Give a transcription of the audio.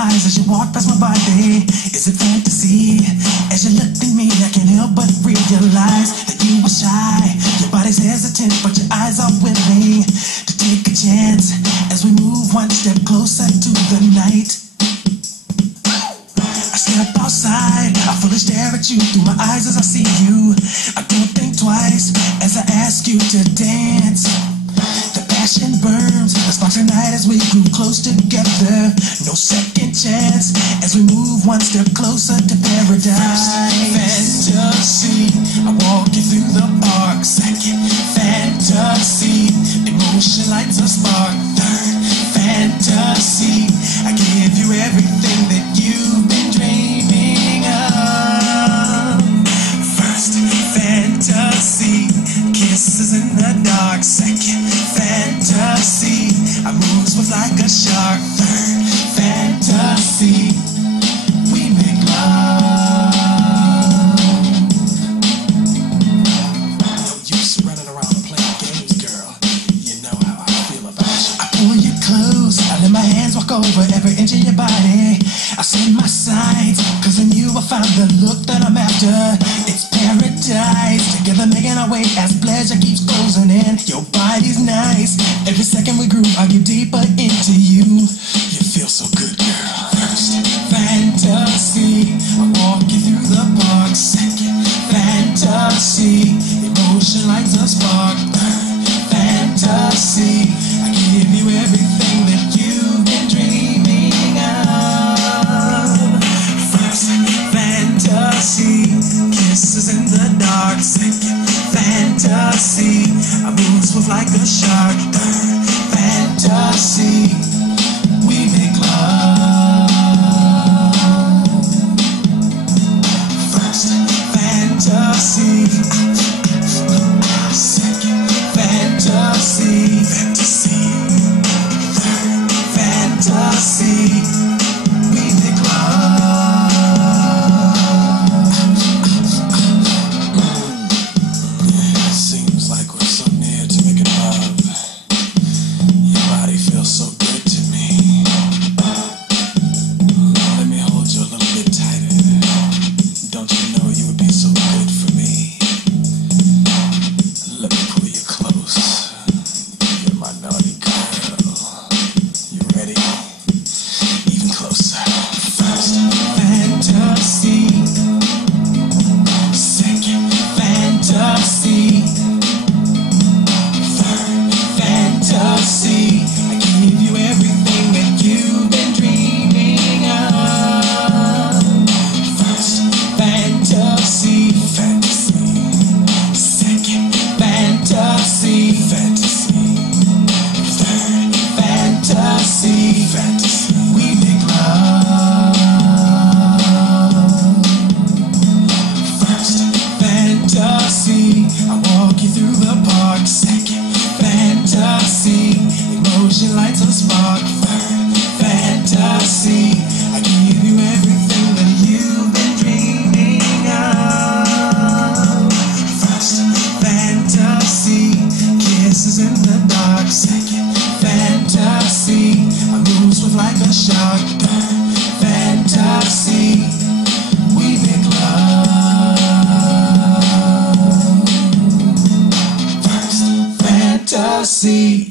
eyes as you walk past my body. Is it fantasy? As you look at me, I can't help but realize that you were shy. Your body's hesitant, but your eyes are willing to take a chance as we move one step closer to the night. I step outside, I fully stare at you through my eyes as I see you. I don't think twice as I ask you to dance. The passion burns, the sparks ignite as we groove close together. No second chance as we move one step closer to paradise. Fantasy, I walk you through the park. Second fantasy, emotion lights a spark. Third fantasy, I give you everything that you've been dreaming of. First fantasy, kisses in the dark. Second fantasy, I move swift like a shark. Third fantasy, we make love. No use running around and playing games, girl. You know how I feel about you. I pull you close, I let my hands walk over every inch of your body. I set my sights, cause in you I found the look that I'm after. It's paradise, together making our way as pleasure keeps closing in. Your body's nice, every second we groove I get deeper into you. You feel so good, girl. First fantasy, I walk you through the park. Second fantasy, emotion lights a spark. Third fantasy, I give you everything that you've been dreaming of. First fantasy, kisses in the dark. Second fantasy, I move swift like a shark. Third fantasy, we make love. First fantasy, second fantasy, third fantasy, we make love. Seems like we're so near to making love. Your body feels so good to me. Let me hold you a little bit tighter. Don't you know you would be so good for me? Let me pull you close. You're my naughty girl. You ready? Even closer. First fantasy, second fantasy, third fantasy, I give you everything that you've been dreaming of. First fantasy, second fantasy, third fantasy, we make love. First fantasy, I walk you through the park. Second fantasy, emotion lights a spark. Third fantasy, I give you everything that you've been dreaming of. First fantasy, kisses in the dark. Second fantasy, I move swift like a shark. Third fantasy, we make love. First fantasy.